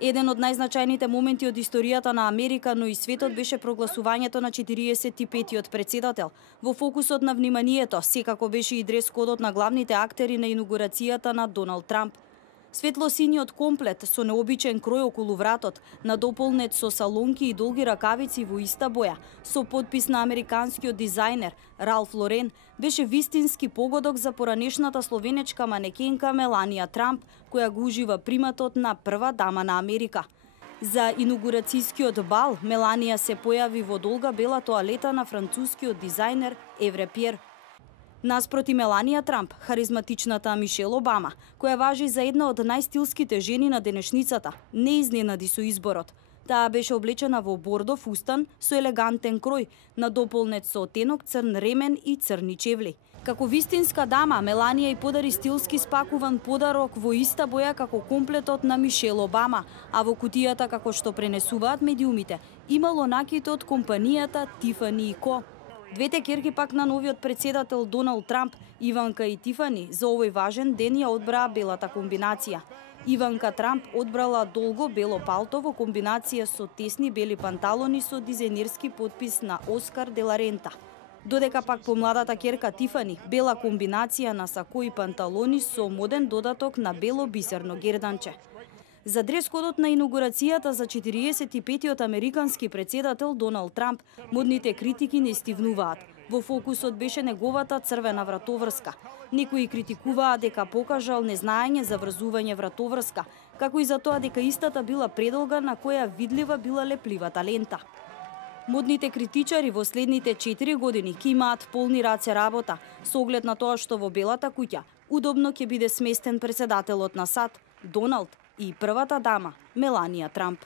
Еден од најзначајните моменти од историјата на Америка, но и светот беше прогласувањето на 45-тиот председател. Во фокусот на вниманието секако беше и дрес-кодот на главните актери на инаугурацијата на Доналд Трамп. Светло-синиот комплет со необичен крој околу вратот, надополнет со салонки и долги ракавици во иста боја, со подпис на американскиот дизајнер Ралф Лорен, беше вистински погодок за поранешната словенечка манекенка Меланија Трамп, која го ужива приматот на прва дама на Америка. За инаугурацијскиот бал Меланија се појави во долга бела тоалета на францускиот дизајнер Евре Пјер. Наспроти Меланија Трамп, харизматичната Мишел Обама, која важи за една од најстилските жени на денешницата, не изненади со изборот. Таа беше облечена во бордо фустан со елегантен крој, надополнет со тенок црн ремен и црни чевли. Како вистинска дама, Меланија и подари стилски спакуван подарок во иста боја како комплетот на Мишел Обама, а во кутијата, како што пренесуваат медиумите, имало накит од компанијата Тифани & Ко. Двете ќерки пак на новиот председател Доналд Трамп, Иванка и Тифани, за овој важен ден ја одбраа белата комбинација. Иванка Трамп одбрала долго бело палто во комбинација со тесни бели панталони со дизајнерски подпис на Оскар де ла Рента. Додека пак помладата ќерка Тифани, бела комбинација на сако и панталони со моден додаток на бело бисерно герданче. За дрес-кодот на инаугурацијата за 45-тиот американски председател Доналд Трамп, модните критики не стивнуваат. Во фокусот беше неговата црвена вратоврска. Некои критикуваа дека покажал незнаење за врзување вратоврска, како и за тоа дека истата била предолга на која видлива била лепливата лента. Модните критичари во следните 4 години ќе имаат полни раце работа, со оглед на тоа што во Белата куќа удобно ќе биде сместен председателот на САД, Доналд, и првата дама Меланија Трамп.